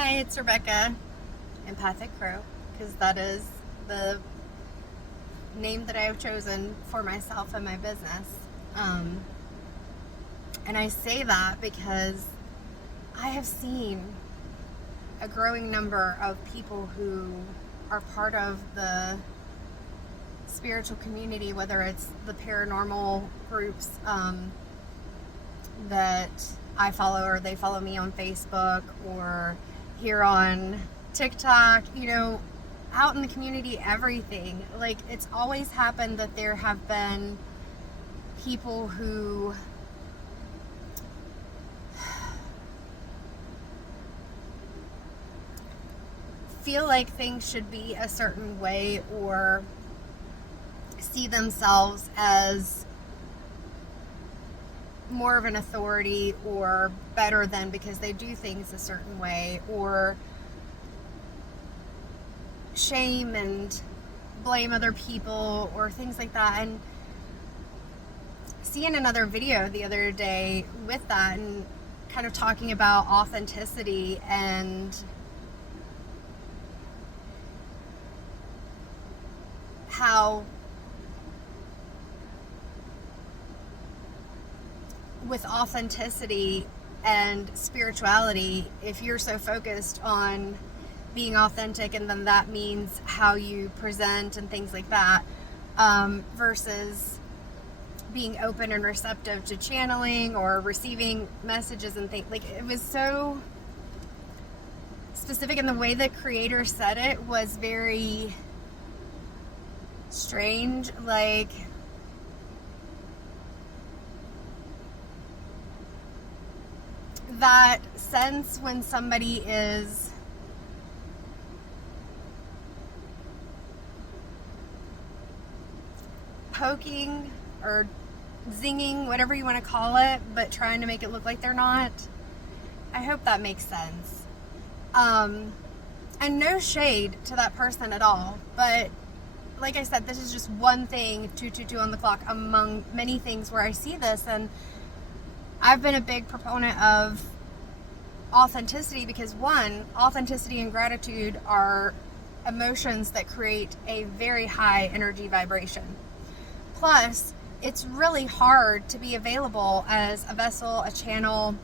Hi, it's Rebecca, Empathic Crow, because that is the name that I have chosen for myself and my business. Um, and I say that because I have seen a growing number of people who are part of the spiritual community, whether it's the paranormal groups that I follow or they follow me on Facebook or here on TikTok, out in the community, everything. Like, it's always happened that there have been people who feel like things should be a certain way or see themselves as more of an authority or better than because they do things a certain way, or shame and blame other people or things like that. And seeing another video the other day with that and kind of talking about authenticity and how with authenticity and spirituality, if you're so focused on being authentic and then that means how you present and things like that, versus being open and receptive to channeling or receiving messages and things, like, it was so specific, and the way the creator said it was very strange. Like, that sense when somebody is poking or zinging, whatever you want to call it, but trying to make it look like they're not. I hope that makes sense. And no shade to that person at all, but like I said, this is just one thing, 222 on the clock, among many things where I see this. And I've been a big proponent of authenticity because, one, authenticity and gratitude are emotions that create a very high energy vibration. Plus, it's really hard to be available as a vessel, a channel,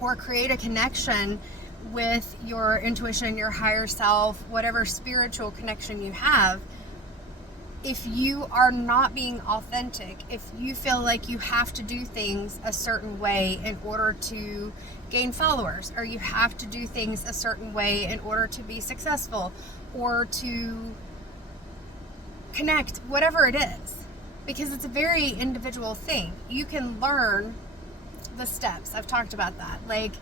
or create a connection with your intuition, your higher self, whatever spiritual connection you have, if you are not being authentic, if you feel like you have to do things a certain way in order to gain followers, or you have to do things a certain way in order to be successful or to connect, whatever it is, because it's a very individual thing. You can learn the steps. I've talked about that. Like,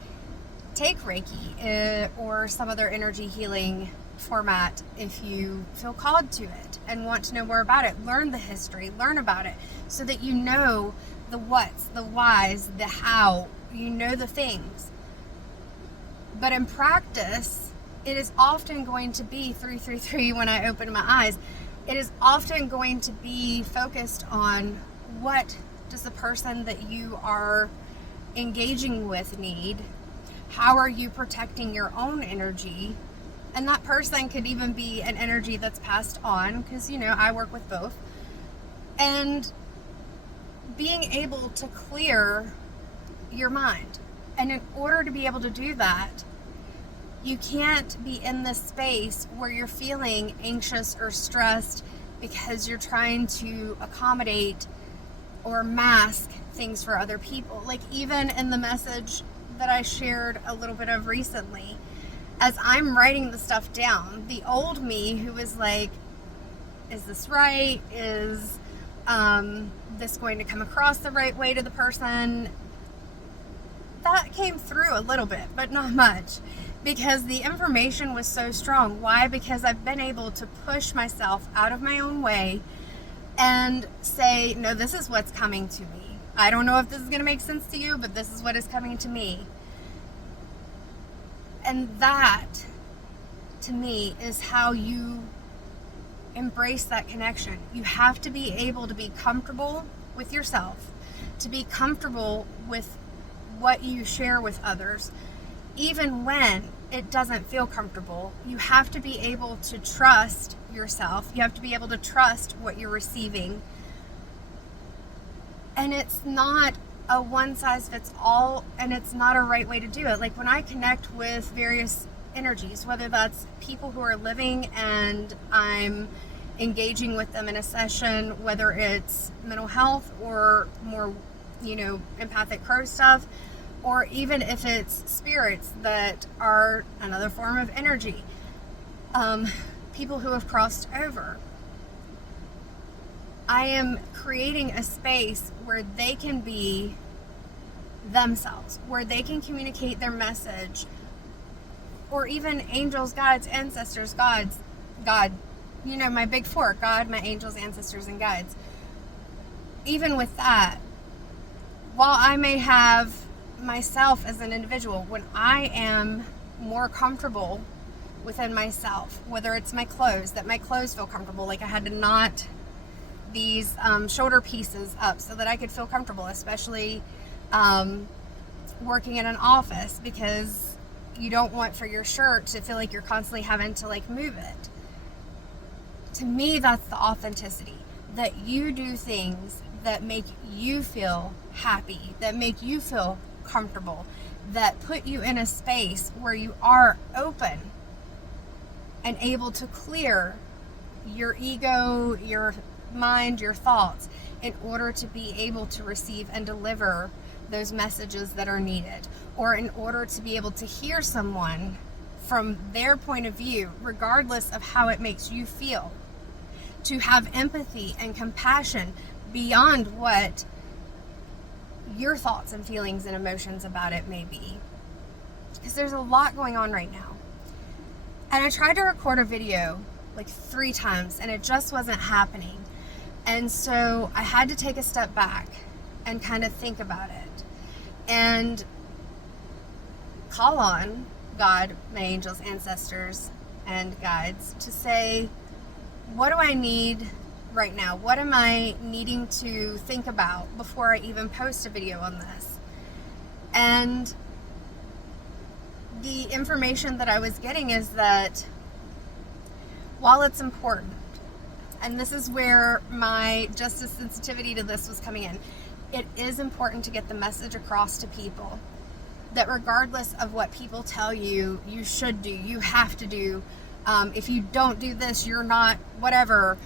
take Reiki or some other energy healing format if you feel called to it and want to know more about it. Learn the history, learn about it, so that you know the what's, the whys, the how, you know the things. But in practice, it is often going to be 333 when I open my eyes. It is often going to be focused on what does the person that you are engaging with need? How are you protecting your own energy? And that person could even be an energy that's passed on, because, I work with both. And being able to clear your mind. And in order to be able to do that, you can't be in this space where you're feeling anxious or stressed because you're trying to accommodate or mask things for other people. Like, even in the message that I shared a little bit of recently, as I'm writing the stuff down, the old me who was like, is this right? Is this going to come across the right way to the person? That came through a little bit, but not much, because the information was so strong. Why? Because I've been able to push myself out of my own way and say, no, this is what's coming to me. I don't know if this is going to make sense to you, but this is what is coming to me. And that, to me, is how you embrace that connection. You have to be able to be comfortable with yourself, to be comfortable with what you share with others, even when it doesn't feel comfortable, you have to be able to trust yourself. You have to be able to trust what you're receiving. And it's not a one size fits all, and it's not a right way to do it. Like when I connect with various energies, whether that's people who are living and I'm engaging with them in a session, whether it's mental health or more, empathic crow stuff, or even if it's spirits that are another form of energy, people who have crossed over. I am creating a space where they can be themselves, where they can communicate their message, or even angels, guides, ancestors, God, my big four, God, my angels, ancestors, and guides. Even with that, while I may have myself as an individual, when I am more comfortable within myself, whether it's my clothes, that my clothes feel comfortable, like I had to knot these shoulder pieces up so that I could feel comfortable, especially working in an office, because you don't want for your shirt to feel like you're constantly having to move it. To me, that's the authenticity, that you do things that make you feel happy, that make you feel comfortable, that put you in a space where you are open and able to clear your ego, your mind, your thoughts, in order to be able to receive and deliver those messages that are needed, or in order to be able to hear someone from their point of view, regardless of how it makes you feel, to have empathy and compassion beyond what your thoughts and feelings and emotions about it may be. Because there's a lot going on right now. And I tried to record a video 3 times and it just wasn't happening. And so I had to take a step back and kind of think about it and call on God, my angels, ancestors, and guides to say, what do I need right now? What am I needing to think about before I even post a video on this? And the information that I was getting is that while it's important, and this is where my justice sensitivity to this was coming in, it is important to get the message across to people that regardless of what people tell you, you should do, you have to do, if you don't do this, you're not whatever.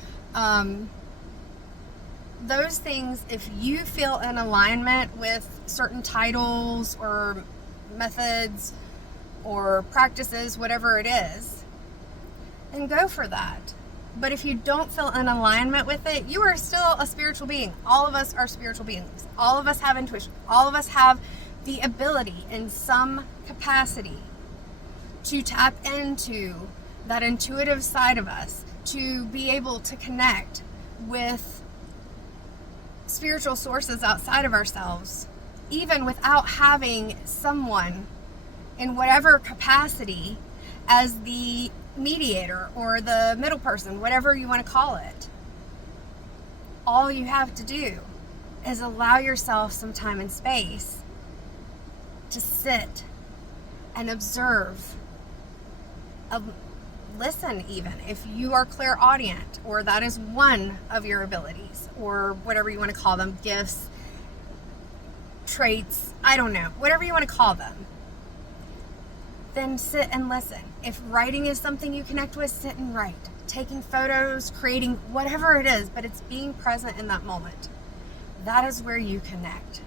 Those things, if you feel in alignment with certain titles or methods or practices, whatever it is, then go for that. But if you don't feel in alignment with it, you are still a spiritual being. All of us are spiritual beings. All of us have intuition. All of us have the ability in some capacity to tap into that intuitive side of us, to be able to connect with spiritual sources outside of ourselves, even without having someone in whatever capacity as the mediator or the middle person, whatever you want to call it. All you have to do is allow yourself some time and space to sit and observe, listen, even if you are clairaudient, or that is one of your abilities, or whatever you want to call them, gifts, traits, I don't know, whatever you want to call them. Then sit and listen. If writing is something you connect with, sit and write. Taking photos, creating, whatever it is, but it's being present in that moment. That is where you connect.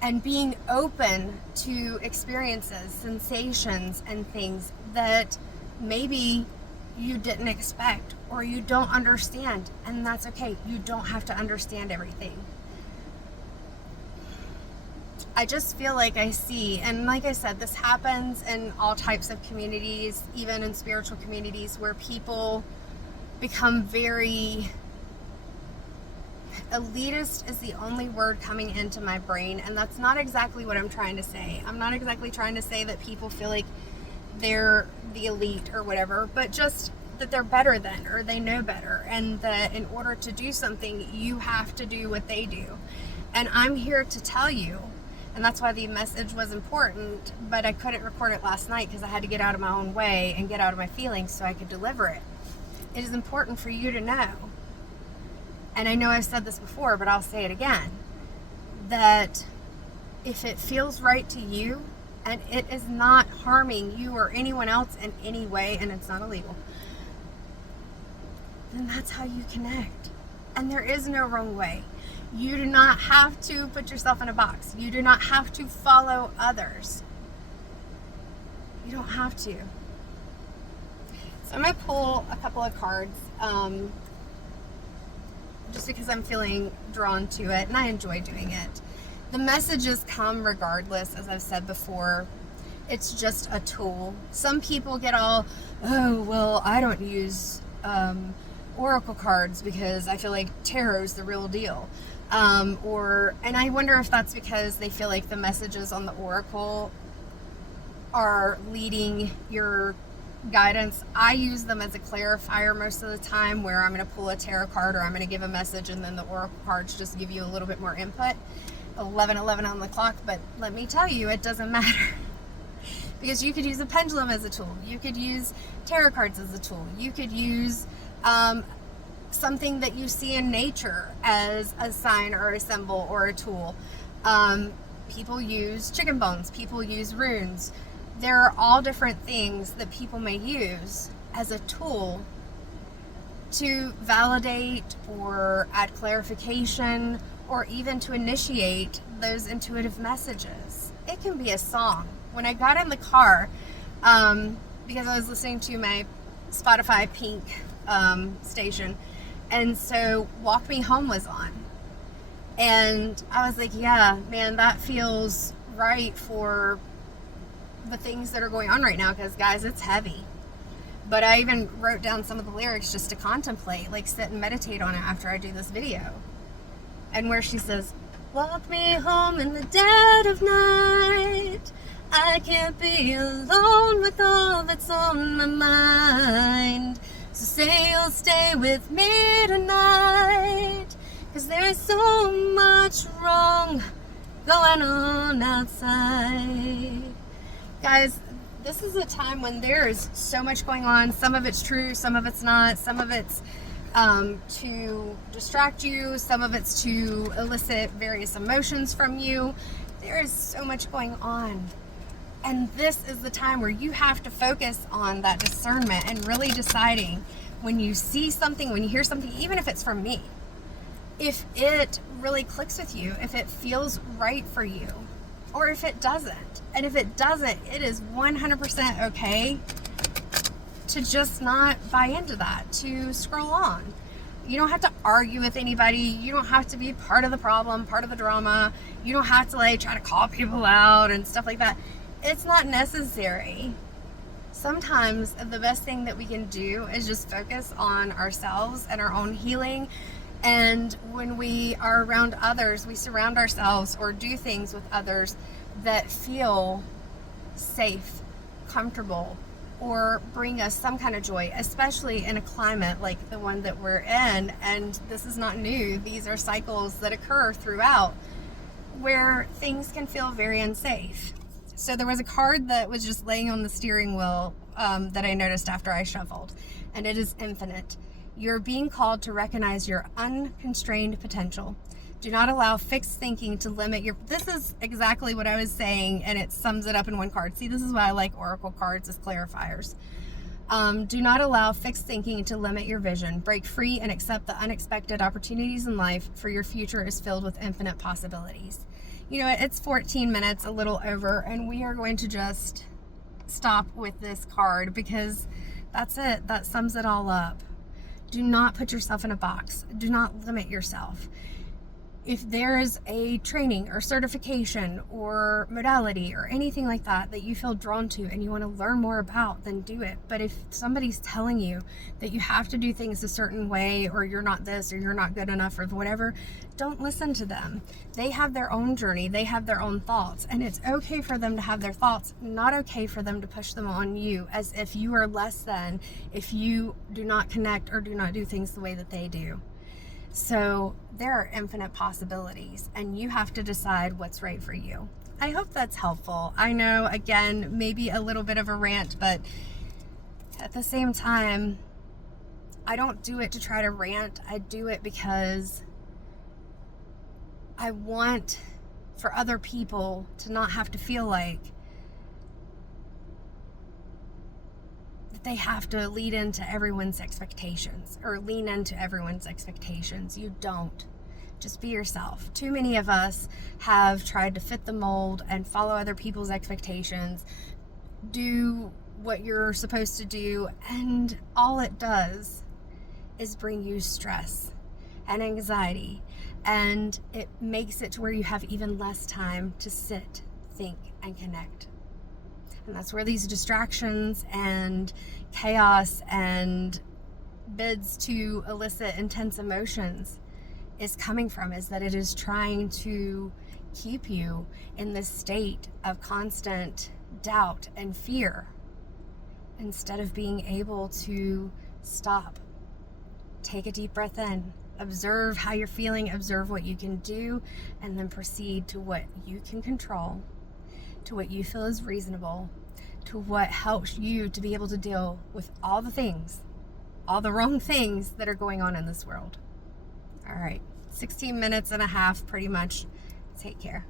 And being open to experiences, sensations, and things that maybe you didn't expect or you don't understand, and that's okay. You don't have to understand everything. I just feel like I see, and like I said, this happens in all types of communities, even in spiritual communities, where people become very elitist is the only word coming into my brain, and that's not exactly what I'm trying to say. I'm not exactly trying to say that people feel like they're the elite or whatever, but just that they're better than, or they know better, and that in order to do something, you have to do what they do. And I'm here to tell you, And that's why the message was important, but I couldn't record it last night because I had to get out of my own way and get out of my feelings so I could deliver it. It is important for you to know, and I know I've said this before, but I'll say it again, that if it feels right to you and it is not harming you or anyone else in any way, and it's not illegal, then that's how you connect. And there is no wrong way. You do not have to put yourself in a box. You do not have to follow others. You don't have to. So I'm going to pull a couple of cards just because I'm feeling drawn to it and I enjoy doing it. The messages come regardless, as I've said before. It's just a tool. Some people get all, oh, well, I don't use oracle cards because I feel like tarot's the real deal. And I wonder if that's because they feel like the messages on the oracle are leading your guidance. I use them as a clarifier most of the time, where I'm going to pull a tarot card or I'm going to give a message and then the oracle cards just give you a little bit more input. 11:11 on the clock, but let me tell you, it doesn't matter. Because you could use a pendulum as a tool. You could use tarot cards as a tool. You could use something that you see in nature as a sign or a symbol or a tool. People use chicken bones. People use runes. There are all different things that people may use as a tool to validate or add clarification or even to initiate those intuitive messages. It can be a song. When I got in the car, because I was listening to my Spotify Pink station, and so Walk Me Home was on. And I was like, yeah, man, that feels right for the things that are going on right now, because guys, it's heavy. But I even wrote down some of the lyrics just to contemplate, like sit and meditate on it after I do this video. And where she says, walk me home in the dead of night, I can't be alone with all that's on my mind. So say you'll stay with me tonight, 'cause there's so much wrong going on outside. Guys, this is a time when there is so much going on. Some of it's true, some of it's not, some of it's to distract you, some of it's to elicit various emotions from you. There is so much going on. And this is the time where you have to focus on that discernment and really deciding when you see something, when you hear something, even if it's from me, if it really clicks with you, if it feels right for you, or if it doesn't. And if it doesn't, it is 100% okay to just not buy into that, to scroll on. You don't have to argue with anybody. You don't have to be part of the problem, part of the drama. You don't have to like try to call people out and stuff like that. It's not necessary. Sometimes the best thing that we can do is just focus on ourselves and our own healing. And when we are around others, we surround ourselves or do things with others that feel safe, comfortable, or bring us some kind of joy, especially in a climate like the one that we're in. And this is not new. These are cycles that occur throughout where things can feel very unsafe. So there was a card that was just laying on the steering wheel that I noticed after I shuffled, and it is infinite. You're being called to recognize your unconstrained potential. Do not allow fixed thinking to limit your... This is exactly what I was saying, and it sums it up in one card. See, this is why I like oracle cards as clarifiers. Do not allow fixed thinking to limit your vision. Break free and accept the unexpected opportunities in life, for your future is filled with infinite possibilities. You know, it's 14 minutes, a little over, and we are going to just stop with this card because that's it. That sums it all up. Do not put yourself in a box. Do not limit yourself. If there is a training or certification or modality or anything like that that you feel drawn to and you want to learn more about, then do it. But if somebody's telling you that you have to do things a certain way, or you're not this, or you're not good enough, or whatever, don't listen to them. They have their own journey. They have their own thoughts, and it's okay for them to have their thoughts, not okay for them to push them on you as if you are less than if you do not connect or do not do things the way that they do. So there are infinite possibilities, and you have to decide what's right for you. I hope that's helpful. I know, again, maybe a little bit of a rant, but at the same time, I don't do it to try to rant. I do it because I want for other people to not have to feel like that they have to lead into everyone's expectations or lean into everyone's expectations. You don't. Just be yourself. Too many of us have tried to fit the mold and follow other people's expectations, do what you're supposed to do, and all it does is bring you stress and anxiety, and it makes it to where you have even less time to sit, think, and connect. And that's where these distractions and chaos and bids to elicit intense emotions is coming from, is that it is trying to keep you in this state of constant doubt and fear instead of being able to stop, take a deep breath in, observe how you're feeling, observe what you can do, and then proceed to what you can control, to what you feel is reasonable, to what helps you to be able to deal with all the things, all the wrong things that are going on in this world. All right, 16 minutes and a half, pretty much. Take care.